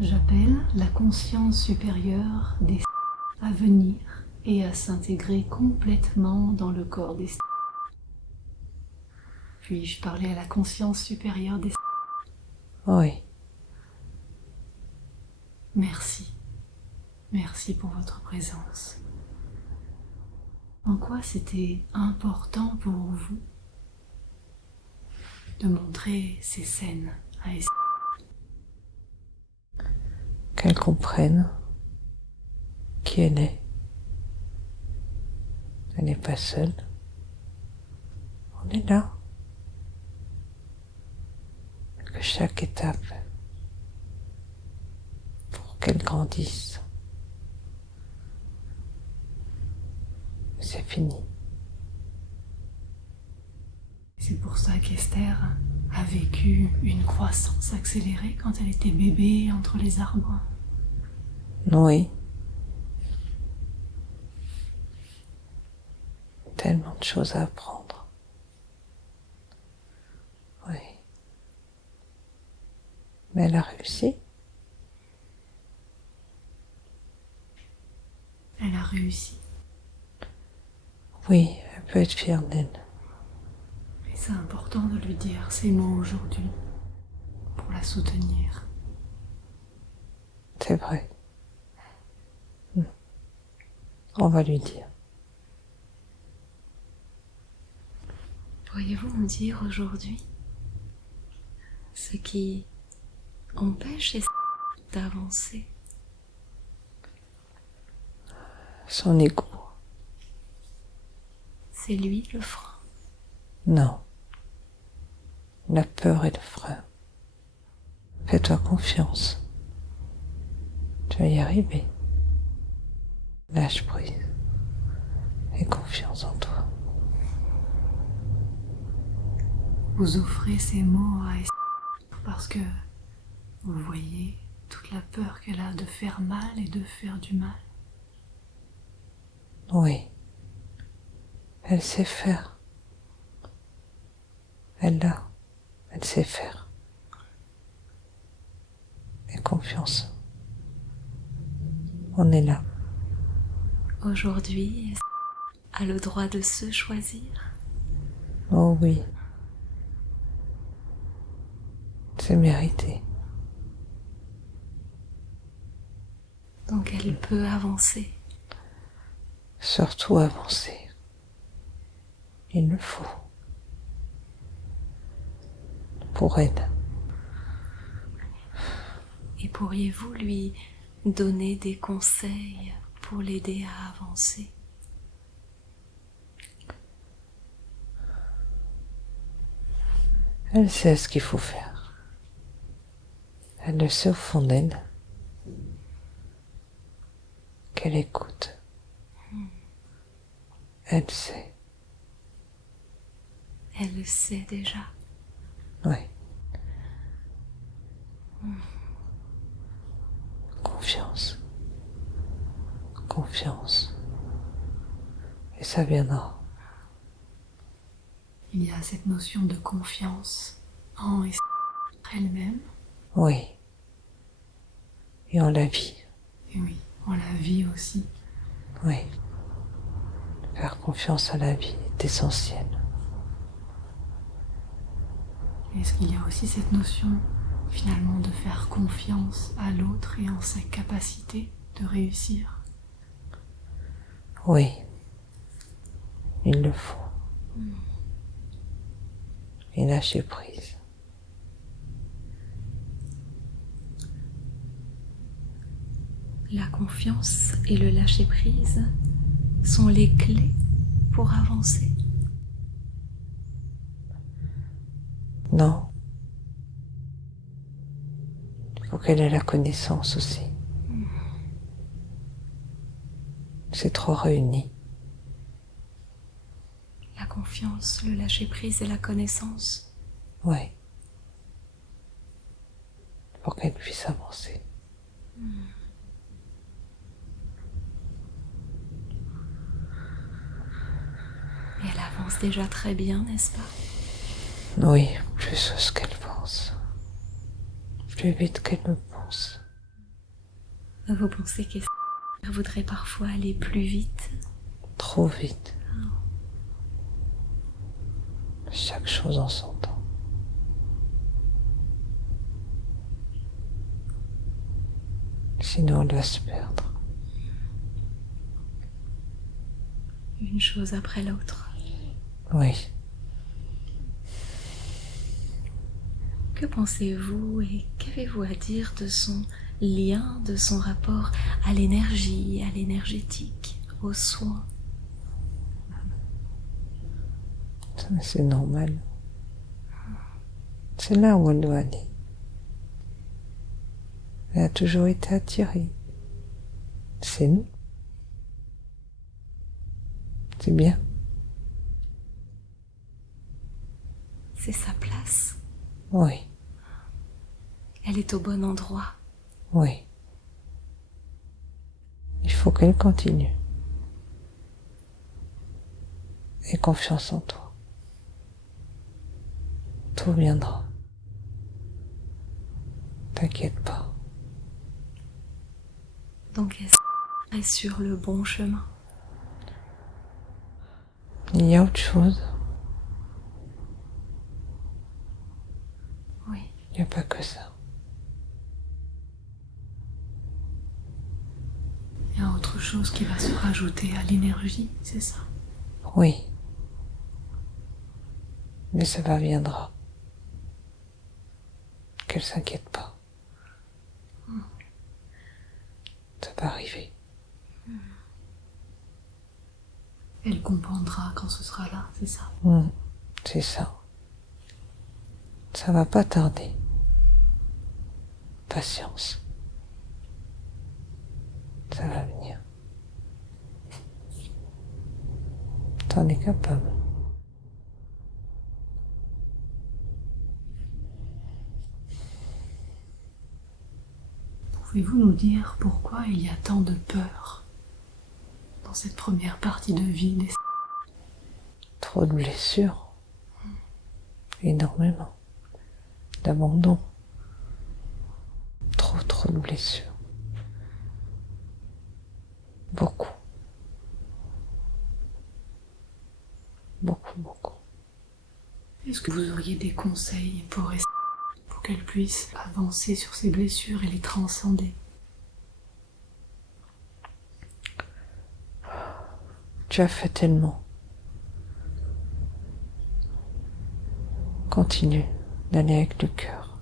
J'appelle la conscience supérieure des à venir et à s'intégrer complètement dans le corps des. Puis-je parler à la conscience supérieure des. Oui. Merci. Merci pour votre présence. En quoi c'était important pour vous de montrer ces scènes à Qu'elle comprenne qui elle est. Elle n'est pas seule. On est là. Que chaque étape, pour qu'elle grandisse, c'est fini. C'est pour ça qu'Esther a vécu une croissance accélérée quand elle était bébé entre les arbres. Oui. Tellement de choses à apprendre. Oui. Mais elle a réussi. Elle a réussi. Oui, elle peut être fière d'elle. Et c'est important de lui dire ces mots aujourd'hui pour la soutenir. C'est vrai. On va lui dire. Pourriez-vous me dire aujourd'hui ce qui empêche d'avancer? Son ego. C'est lui le frein. Non. La peur est le frein. Fais-toi confiance. Tu vas y arriver. Lâche prise. Et confiance en toi. Vous offrez ces mots à Esther parce que vous voyez toute la peur qu'elle a de faire mal et de faire du mal. Oui. Elle sait faire. Elle l'a. Elle sait faire. Et confiance. On est là. Aujourd'hui, Esther a le droit de se choisir. Oh oui. C'est mérité. Donc elle peut avancer. Surtout avancer. Il le faut. Pour elle. Et pourriez-vous lui donner des conseils pour l'aider à avancer? Elle sait ce qu'il faut faire. Elle le sait au fond d'elle. Qu'elle écoute. Elle sait. Elle le sait déjà. Oui. Confiance. Confiance. Et ça viendra. Il y a cette notion de confiance en elle-même. Oui. Et en la vie. Et oui, en la vie aussi. Oui. Faire confiance à la vie est essentiel. Est-ce qu'il y a aussi cette notion finalement de faire confiance à l'autre et en sa capacité de réussir? Oui. Il le faut. Et lâcher prise. La confiance et le lâcher-prise sont les clés pour avancer. Non. Il faut qu'elle ait la connaissance aussi. C'est trop réuni. La confiance, le lâcher-prise et la connaissance. Oui. Pour qu'elle puisse avancer. Et elle avance déjà très bien, n'est-ce pas? Oui, plus ce qu'elle pense. Plus vite qu'elle le pense. Vous pensez que voudrait parfois aller plus vite? Trop vite. Chaque chose en son temps. Sinon, elle va se perdre. Une chose après l'autre. Oui. Que pensez-vous et qu'avez-vous à dire de son lien, de son rapport à l'énergie, à l'énergétique, aux soins? C'est normal. C'est là où elle doit aller. Elle a toujours été attirée. C'est nous. C'est bien. C'est sa place. Oui. Elle est au bon endroit. Oui. Il faut qu'elle continue. Aie confiance en toi. Tout viendra. T'inquiète pas. Donc elle est sur le bon chemin. Il y a autre chose. Oui. Il n'y a pas que ça. Il y a autre chose qui va se rajouter à l'énergie, c'est ça? Oui. Mais ça va viendra. Qu'elle s'inquiète pas. Ça va arriver. Elle comprendra quand ce sera là, c'est ça? C'est ça. Ça va pas tarder. Patience. Ça va venir. T'en es capable. Pouvez-vous nous dire pourquoi il y a tant de peur dans cette première partie de vie des... Trop de blessures. Énormément. D'abandon. Trop de blessures. Beaucoup. Beaucoup. Est-ce que vous auriez des conseils pour qu'elle puisse avancer sur ses blessures et les transcender? Tu as fait tellement. Continue d'aller avec le cœur.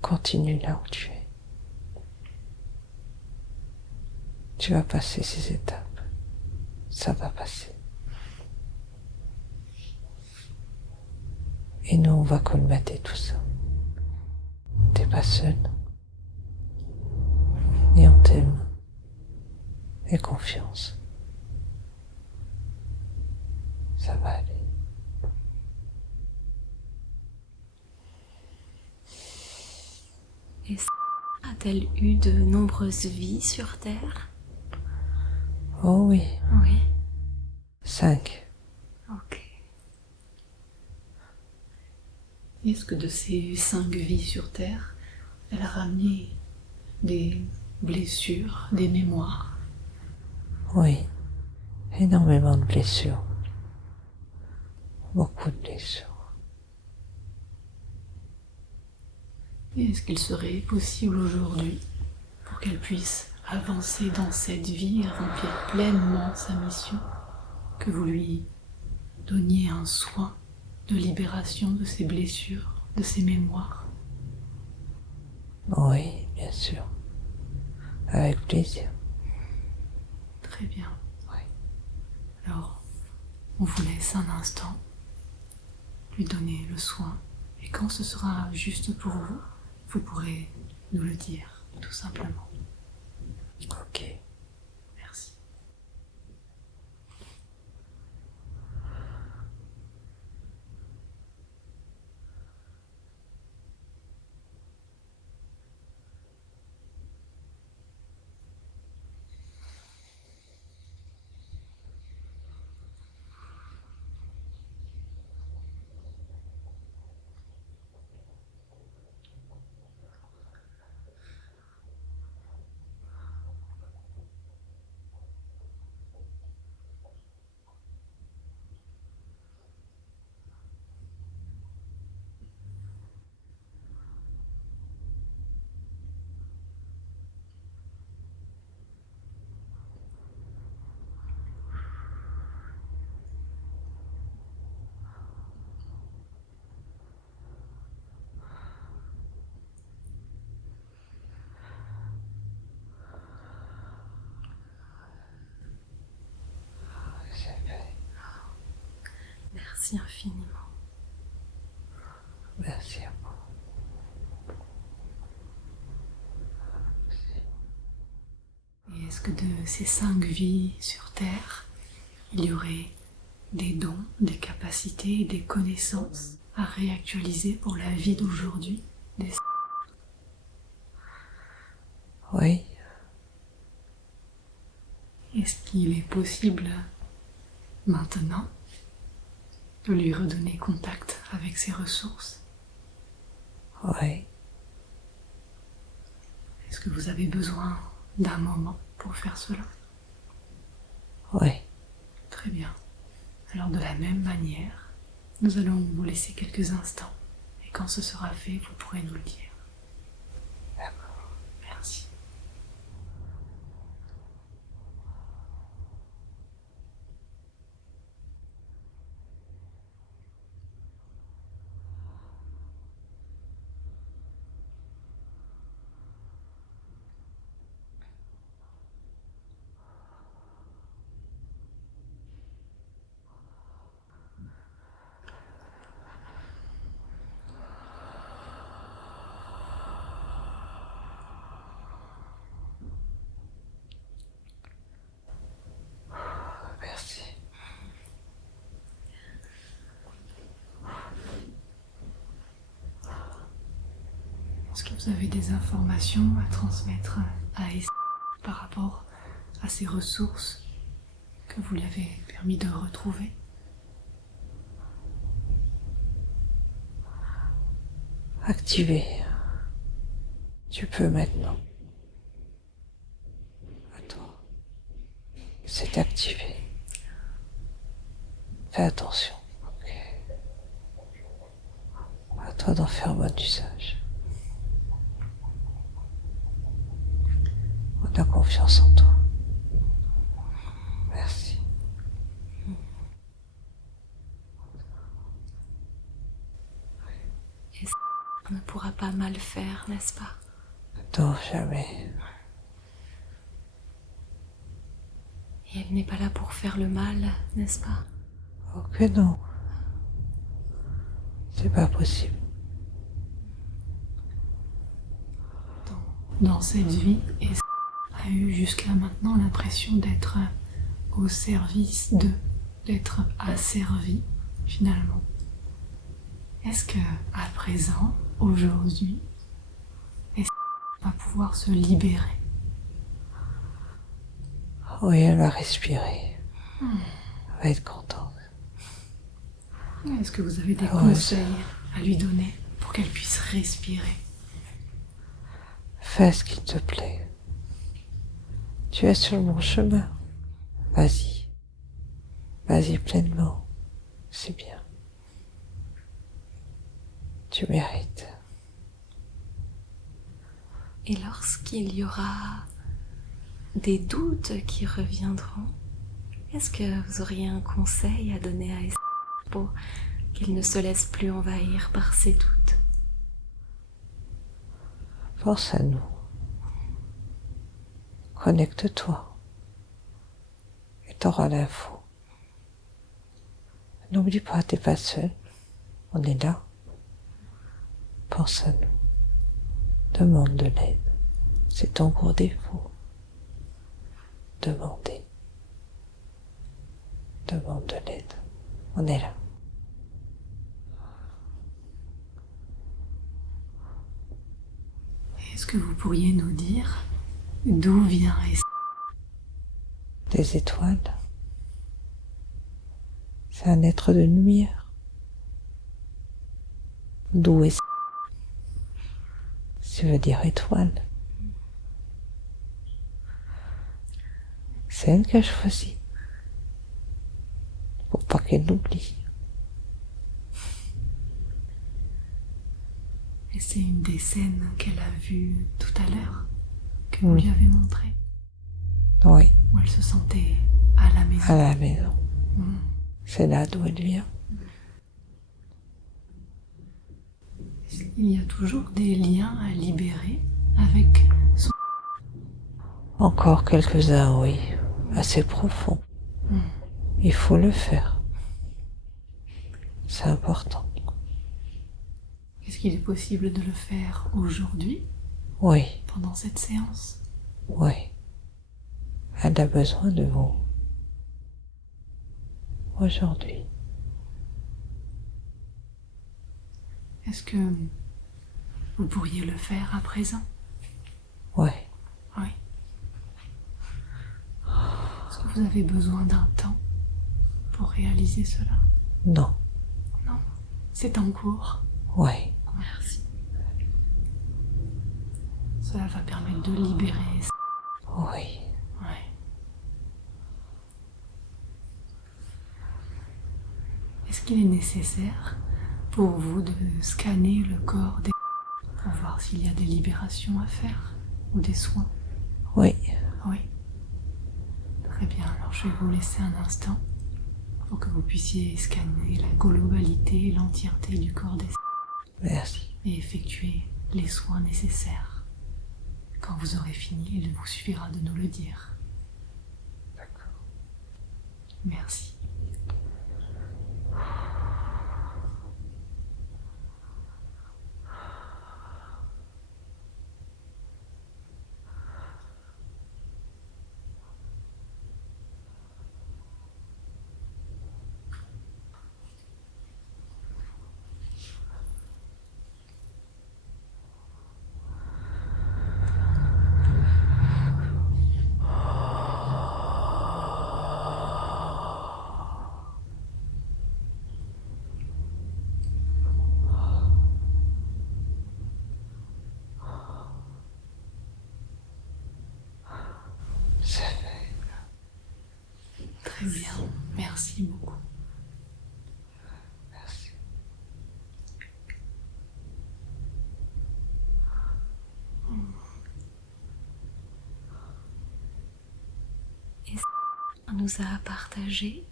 Continue là où tu es. Tu vas passer ces étapes. Ça va passer. Et nous, on va colmater tout ça. T'es pas seul. Et on t'aime. Aie confiance. Ça va aller. Et a-t-elle eu de nombreuses vies sur Terre? Oh oui. Oui. 5. Ok. Est-ce que de ces 5 vies sur Terre, elle a ramené des blessures, des mémoires? Oui. Énormément de blessures. Beaucoup de blessures. Et est-ce qu'il serait possible aujourd'hui, pour qu'elle puisse avancer dans cette vie et remplir pleinement sa mission, que vous lui donniez un soin de libération de ses blessures, de ses mémoires? Oui, bien sûr. Avec plaisir. Très bien. Oui. Alors, on vous laisse un instant lui donner le soin. Et quand ce sera juste pour vous, vous pourrez nous le dire, tout simplement. Ok. Merci. Merci infiniment. Merci à vous. Et est-ce que de ces 5 vies sur Terre, il y aurait des dons, des capacités, des connaissances à réactualiser pour la vie d'aujourd'hui? Oui, Est-ce qu'il est possible maintenant de lui redonner contact avec ses ressources? oui, Est-ce que vous avez besoin d'un moment pour faire cela? oui. Très bien. Alors de la même manière, nous allons vous laisser quelques instants. Et quand ce sera fait, vous pourrez nous le dire. D'accord. Merci. Merci. Est-ce que vous avez des informations à transmettre à Esther par rapport à ces ressources que vous lui avez permis de retrouver? Activé. Tu peux maintenant. À toi. C'est activé. Fais attention. Ok. À toi d'en faire bon usage. On a confiance en toi. Merci. On ne pourra pas mal faire, n'est-ce pas? Non, jamais. Et elle n'est pas là pour faire le mal, n'est-ce pas? Oh que non. C'est pas possible. Dans cette vie, Esther a eu jusqu'à maintenant l'impression d'être au service d'être asservie finalement. Est-ce que à présent, aujourd'hui, Esther va pouvoir se libérer? Oui, elle va respirer. Elle va être contente. Est-ce que vous avez des Ah ouais, conseils à lui donner pour qu'elle puisse respirer? Fais ce qu'il te plaît. Tu es sur le bon chemin. Vas-y. Vas-y pleinement. C'est bien. Tu mérites. Et lorsqu'il y aura des doutes qui reviendront, est-ce que vous auriez un conseil à donner à Esther pour qu'elle ne se laisse plus envahir par ses doutes? Pense à nous. Connecte-toi. Et t'auras l'info. N'oublie pas, t'es pas seul. On est là. Pense à nous. Demande de l'aide. C'est ton gros défaut. Demandez. Demande de l'aide. On est là. Est-ce que vous pourriez nous dire d'où vient Esther? Des étoiles. C'est un être de lumière. D'où est ça veut dire étoile. C'est elle qui a choisi. Pour pas qu'elle l'oublie. Et c'est une des scènes qu'elle a vues tout à l'heure, que vous lui avez montré, Oui, où elle se sentait à la maison. à la maison. Mm. C'est là d'où elle vient. Il y a toujours des liens à libérer avec son... Encore quelques-uns, oui. Assez profonds. Il faut le faire. C'est important. Est-ce qu'il est possible de le faire aujourd'hui, Oui, pendant cette séance? oui. Elle a besoin de vous. Aujourd'hui. Est-ce que vous pourriez le faire à présent? Oui. Oui. Est-ce que vous avez besoin d'un temps pour réaliser cela? Non. Non. C'est en cours. Oui. Merci. Cela va permettre de libérer. Oui. Ouais. Est-ce qu'il est nécessaire pour vous de scanner le corps pour voir s'il y a des libérations à faire ou des soins? Oui. Oui. Très bien, alors je vais vous laisser un instant pour que vous puissiez scanner la globalité et l'entièreté du corps Merci. et effectuer les soins nécessaires. Quand vous aurez fini, il vous suffira de nous le dire. D'accord. Merci. C'est fait. Très bien, merci beaucoup. Merci. On nous a partagé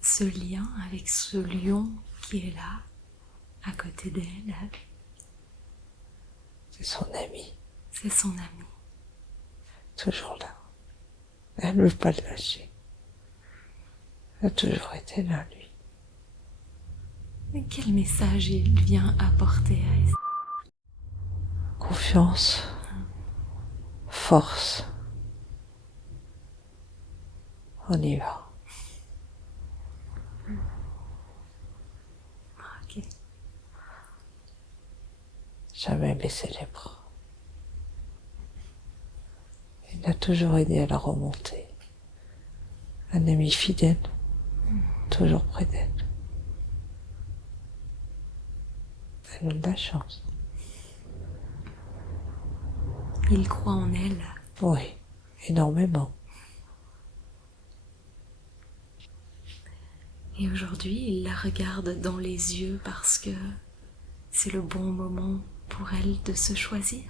ce lien avec ce lion qui est là, à côté d'elle. C'est son ami. C'est son ami. Toujours là. Elle ne veut pas le lâcher. Elle a toujours été là, lui. Mais quel message il vient apporter à Esther? Confiance. Force. On y va. Ok. Jamais baisser les bras. Il a toujours aidé à la remonter. Un ami fidèle, toujours près d'elle. Elle a de la chance. Il croit en elle. Oui, énormément. Et aujourd'hui, il la regarde dans les yeux parce que c'est le bon moment pour elle de se choisir.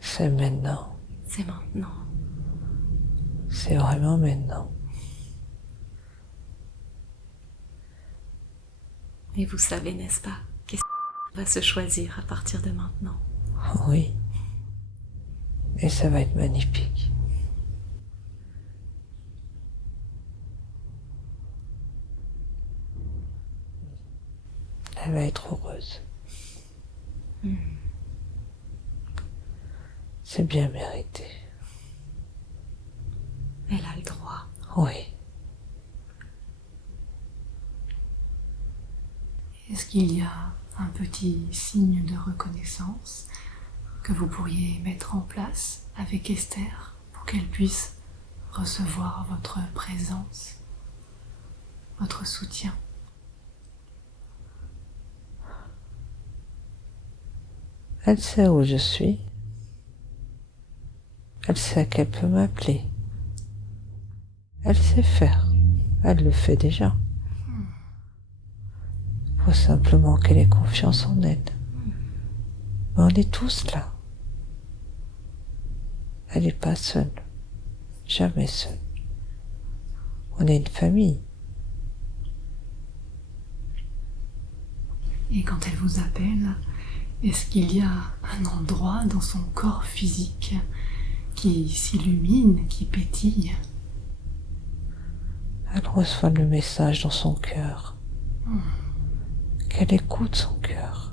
C'est maintenant. C'est maintenant. C'est vraiment maintenant. Et vous savez, n'est-ce pas, qu'est-ce qu'elle va se choisir à partir de maintenant? Oui. Et ça va être magnifique. Elle va être heureuse. C'est bien mérité. Elle a le droit. Oui. Est-ce qu'il y a un petit signe de reconnaissance que vous pourriez mettre en place avec Esther pour qu'elle puisse recevoir votre présence, votre soutien? Elle sait où je suis. Elle sait qu'elle peut m'appeler. Elle sait faire. Elle le fait déjà. Il faut simplement qu'elle ait confiance en elle. Mais on est tous là. Elle n'est pas seule. Jamais seule. On est une famille. Et quand elle vous appelle, est-ce qu'il y a un endroit dans son corps physique qui s'illumine, qui pétille? Elle reçoit le message dans son cœur. qu'elle écoute son cœur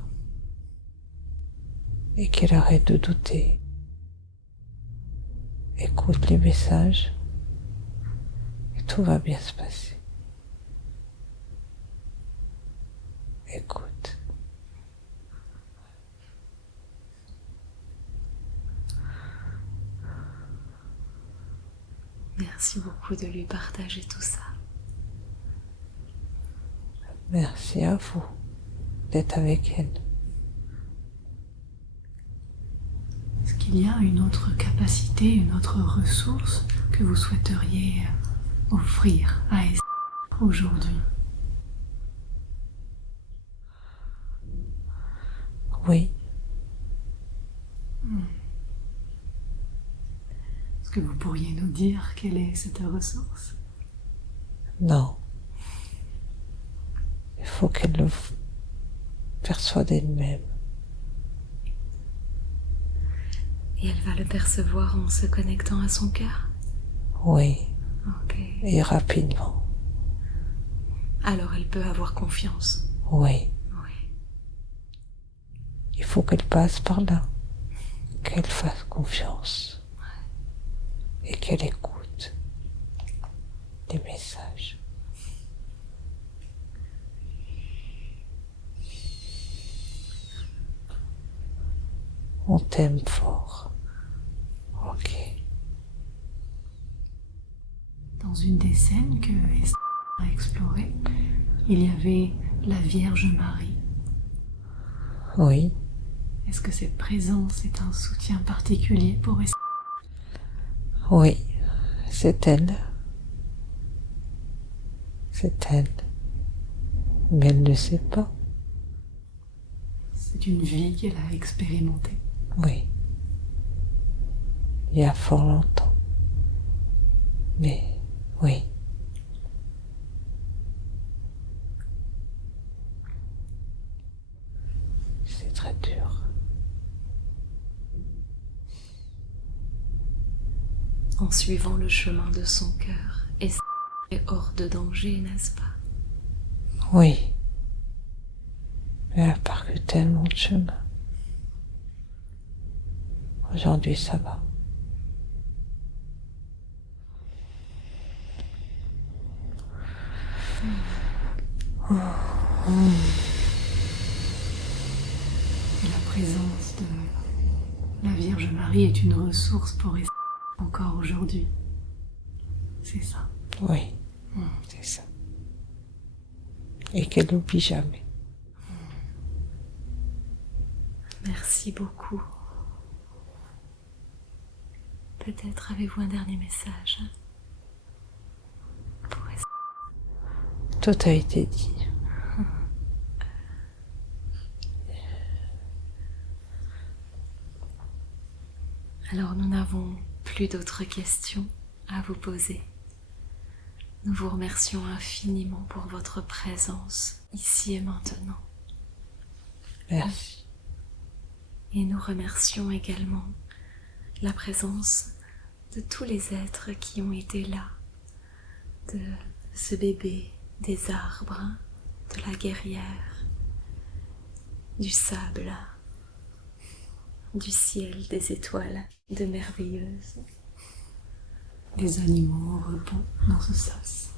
et qu'elle arrête de douter. Écoute les messages et tout va bien se passer. Écoute. Merci beaucoup de lui partager tout ça. Merci à vous d'être avec elle. Est-ce qu'il y a une autre capacité, une autre ressource que vous souhaiteriez offrir à Esther aujourd'hui? Oui, Est-ce que vous pourriez nous dire quelle est cette ressource? non. Il faut qu'elle le perçoive d'elle-même. Et elle va le percevoir en se connectant à son cœur? Oui, Ok. et rapidement. Alors elle peut avoir confiance. Oui, Oui. il faut qu'elle passe par là. Qu'elle fasse confiance. Et qu'elle écoute les messages. On t'aime fort. Ok. Dans une des scènes que Esther a explorées, il y avait la Vierge Marie. Oui, Est-ce que cette présence est un soutien particulier pour Esther? oui, c'est elle. C'est elle. Mais elle ne sait pas. C'est une vie qu'elle a expérimentée. Oui. Il y a fort longtemps. Mais oui. C'est très dur. En suivant le chemin de son cœur, Esther est hors de danger, n'est-ce pas? Oui. Elle a parcouru tellement de chemin. Aujourd'hui, ça va. Et la présence de la Vierge Marie est une ressource pour Esther encore aujourd'hui. C'est ça. Oui, c'est ça. Et qu'elle n'oublie jamais. Merci beaucoup. Peut-être avez-vous un dernier message pour Esther? Tout a été dit. Alors nous n'avons plus d'autres questions à vous poser. Nous vous remercions infiniment pour votre présence ici et maintenant. Merci. Et nous remercions également la présence de tous les êtres qui ont été là, de ce bébé, des arbres, de la guerrière, du sable, du ciel, des étoiles, de merveilleuses. Des animaux au repos dans ce sas.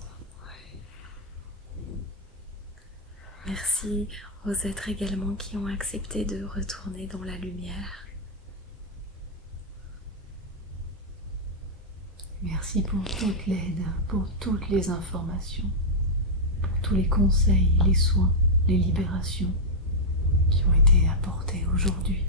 Merci aux êtres également qui ont accepté de retourner dans la lumière. Merci pour toute l'aide, pour toutes les informations, pour tous les conseils, les soins, les libérations qui ont été apportés aujourd'hui.